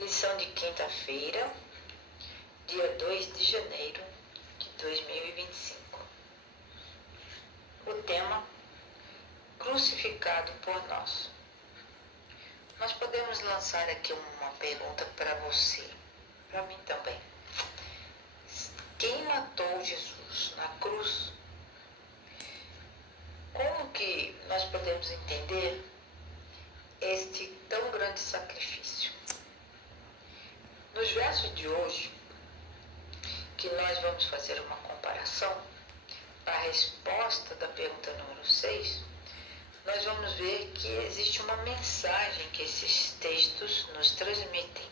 Lição de quinta-feira, dia 2 de janeiro de 2025. O tema: crucificado por nós. Nós podemos lançar aqui uma pergunta para você, para mim também. Quem matou Jesus na cruz? Como que nós podemos entender este tão grande sacrifício? Nos versos de hoje, que nós vamos fazer uma comparação, a resposta da pergunta número 6, nós vamos ver que existe uma mensagem que esses textos nos transmitem.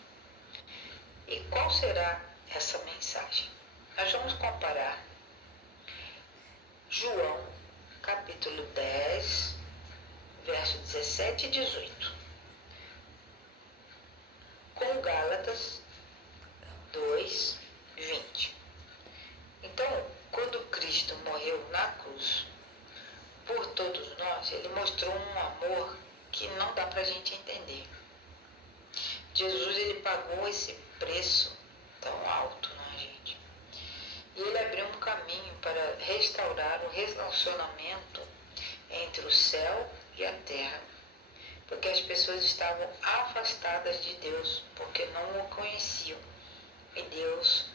E qual será essa mensagem? Nós vamos comparar João, capítulo 10, verso 17 e 18, com Gálatas 2, 20. Então, quando Cristo morreu na cruz por todos nós, ele mostrou um amor que não dá para a gente entender. Jesus, ele pagou esse preço tão alto, né, gente? E ele abriu um caminho para restaurar o relacionamento entre o céu e a terra, porque as pessoas estavam afastadas de Deus, porque não o conheciam. E Deus,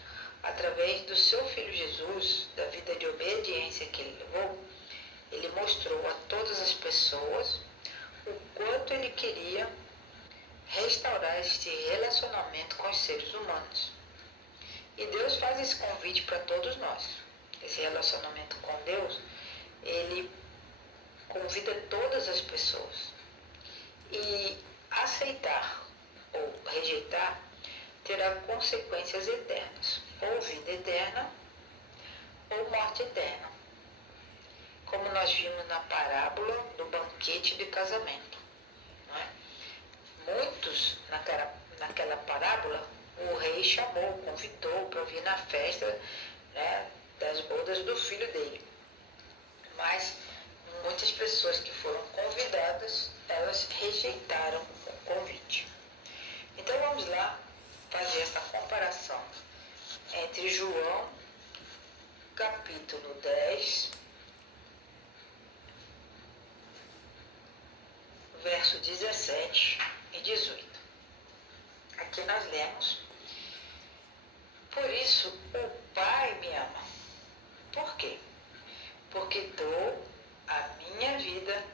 através do seu Filho Jesus, da vida de obediência que ele levou, ele mostrou a todas as pessoas o quanto ele queria restaurar este relacionamento com os seres humanos. E Deus faz esse convite para todos nós. Esse relacionamento com Deus, ele convida todas as pessoas. E aceitar ou rejeitar terá consequências eternas, ou vida eterna, ou morte eterna, como nós vimos na parábola do banquete de casamento. Não é? Muitos, naquela parábola, o rei chamou, convidou para vir na festa, né, das bodas do filho dele. Mas muitas pessoas que foram convidadas, elas rejeitaram o convite. Então vamos lá fazer essa comparação entre João, capítulo 10, verso 17 e 18. Aqui nós lemos: por isso o Pai me ama. Por quê? Porque dou a minha vida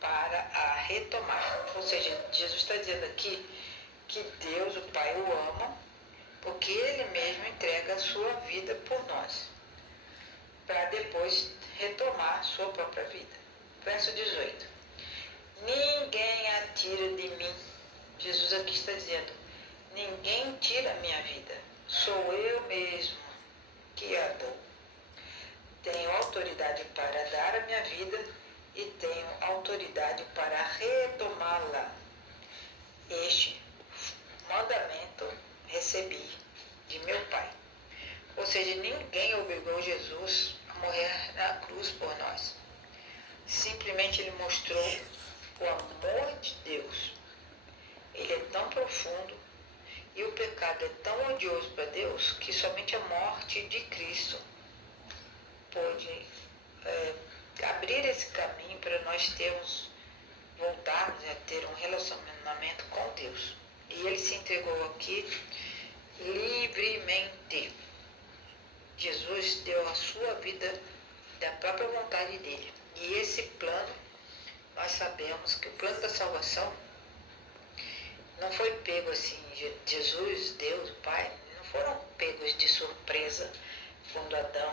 para a retomar. Ou seja, Jesus está dizendo aqui que Deus, o Pai, o ama, porque Ele mesmo entrega a sua vida por nós, para depois retomar a sua própria vida. Verso 18. Ninguém a tira de mim. Jesus aqui está dizendo: ninguém tira a minha vida. Sou eu mesmo que a dou. Tenho autoridade para dar a minha vida e tenho autoridade para retomá-la. Este mandamento recebi de meu Pai. Ou seja, ninguém obrigou Jesus a morrer na cruz por nós. Simplesmente ele mostrou o amor de Deus. Ele é tão profundo e o pecado é tão odioso para Deus que somente a morte de Cristo pôde abrir esse caminho para nós voltarmos a ter um relacionamento com Deus. E ele se entregou aqui livremente. Jesus deu a sua vida da própria vontade dele. E esse plano, nós sabemos que o plano da salvação não foi pego assim. Jesus, Deus, o Pai, não foram pegos de surpresa quando Adão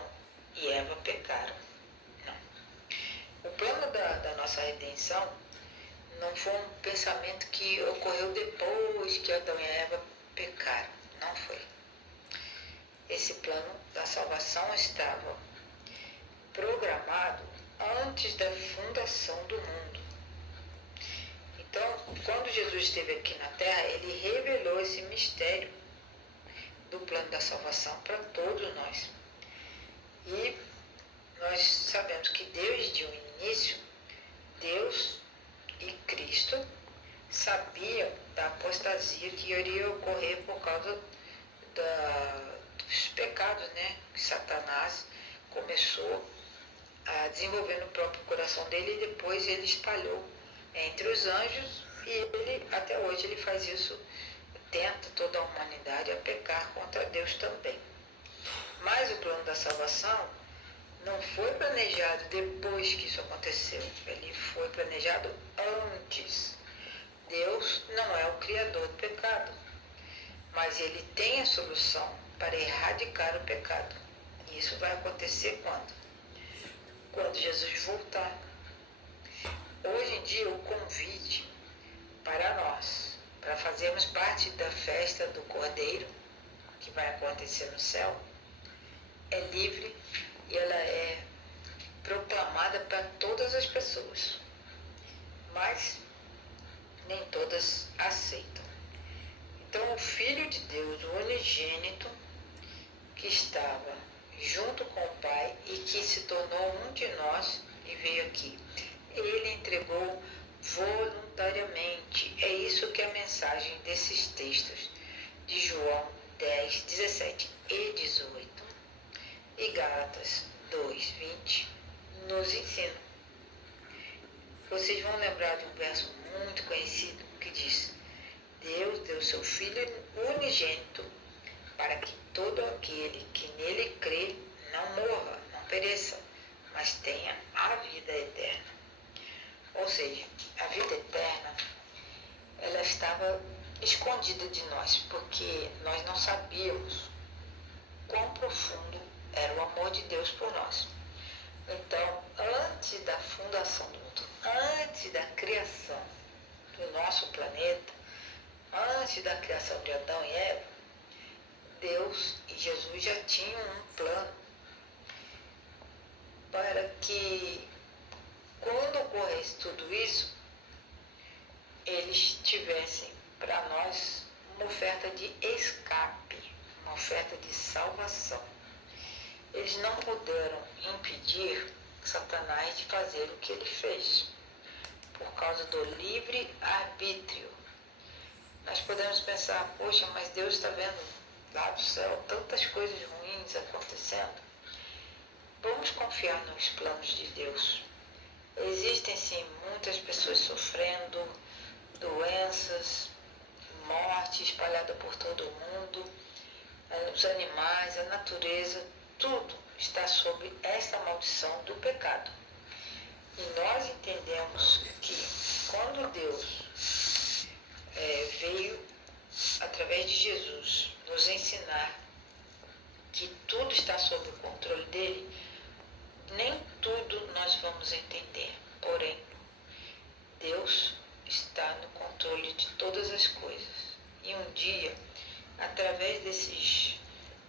e Eva pecaram. Não. O plano da nossa redenção não foi um pensamento que ocorreu depois que Adão e Eva pecaram. Não foi. Esse plano da salvação estava programado antes da fundação do mundo. Então, quando Jesus esteve aqui na Terra, ele revelou esse mistério do plano da salvação para todos nós. E nós sabemos que desde o início, Deus e Cristo sabiam da apostasia dizia que iria ocorrer por causa dos pecados, né? Que Satanás começou a desenvolver no próprio coração dele e depois ele espalhou entre os anjos e ele, até hoje, ele faz isso, tenta toda a humanidade a pecar contra Deus também. Mas o plano da salvação não foi planejado depois que isso aconteceu, ele foi planejado antes. Deus não é o criador do pecado, mas ele tem a solução para erradicar o pecado. E isso vai acontecer quando? Quando Jesus voltar. Hoje em dia, o convite para nós, para fazermos parte da festa do Cordeiro, que vai acontecer no céu, é livre e ela é proclamada para todas as pessoas. Mas nem todas aceitam. Então, o Filho de Deus, o unigênito, que estava junto com o Pai e que se tornou um de nós e veio aqui, ele entregou voluntariamente. É isso que é a mensagem desses textos de João 10, 17 e 18 e Gálatas 2, 20 nos ensinam. Vocês vão lembrar de um verso muito conhecido que diz: Deus deu seu Filho unigênito para que todo aquele que nele crê não morra, não pereça, mas tenha a vida eterna. Ou seja, a vida eterna, ela estava escondida de nós, porque nós não sabíamos quão profundo era o amor de Deus por nós. Então, antes da fundação do mundo, antes da criação do nosso planeta, antes da criação de Adão e Eva, Deus e Jesus já tinham um plano para que, quando ocorresse tudo isso, eles tivessem para nós uma oferta de escape, uma oferta de salvação. Eles não puderam impedir Satanás de fazer o que ele fez, por causa do livre arbítrio. Nós podemos pensar, poxa, mas Deus está vendo lá do céu tantas coisas ruins acontecendo. Vamos confiar nos planos de Deus. Existem sim muitas pessoas sofrendo, doenças, morte espalhada por todo o mundo, os animais, a natureza, tudo está sob esta maldição do pecado. E nós entendemos que quando Deus veio, através de Jesus, nos ensinar que tudo está sob o controle dele, nem tudo nós vamos entender. Porém, Deus está no controle de todas as coisas. E um dia, através desses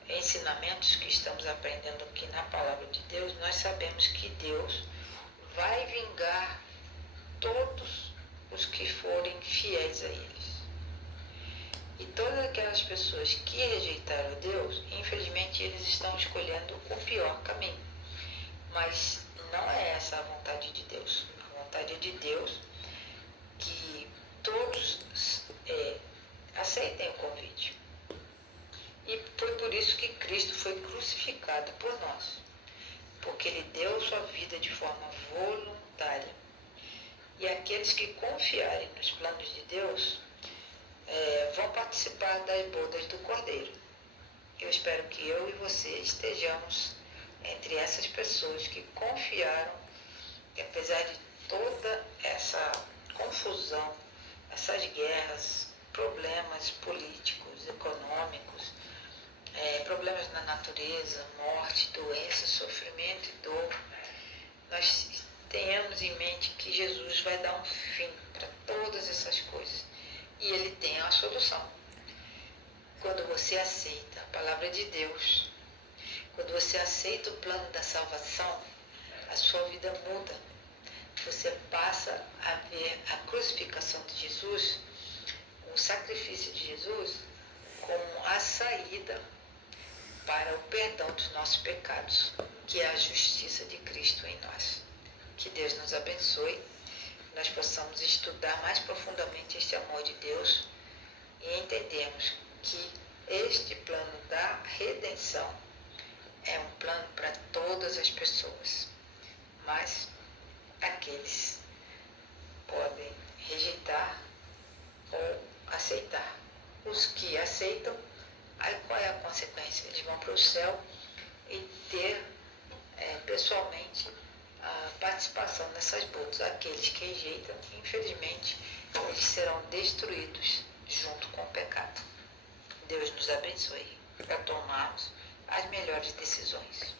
ensinamentos que estamos aprendendo aqui na Palavra de Deus, nós sabemos que Deus vai vingar todos os que forem fiéis a eles. E todas aquelas pessoas que rejeitaram Deus, infelizmente eles estão escolhendo o pior caminho. Mas não é essa a vontade de Deus. A vontade de Deus é que todos aceitem o convite. E foi por isso que Cristo foi crucificado por nós. Porque ele deu sua vida de forma voluntária. E aqueles que confiarem nos planos de Deus vão participar das bodas do Cordeiro. Eu espero que eu e você estejamos entre essas pessoas que confiaram, que apesar de toda essa confusão, essas guerras, problemas políticos, econômicos, problemas na natureza, morte, doença, sofrimento e dor, nós tenhamos em mente que Jesus vai dar um fim para todas essas coisas. E ele tem a solução. Quando você aceita a palavra de Deus, quando você aceita o plano da salvação, a sua vida muda. Você passa a ver a crucificação de Jesus, o sacrifício de Jesus, como a saída para o perdão dos nossos pecados, que é a justiça de Cristo em nós. Que Deus nos abençoe, nós possamos estudar mais profundamente este amor de Deus, e entendemos que este plano da redenção é um plano para todas as pessoas, mas aqueles podem rejeitar ou aceitar. Os que aceitam, aí qual é a consequência? Eles vão para o céu e ter pessoalmente a participação nessas bodas. Aqueles que rejeitam, infelizmente, eles serão destruídos junto com o pecado. Deus nos abençoe para tomarmos as melhores decisões.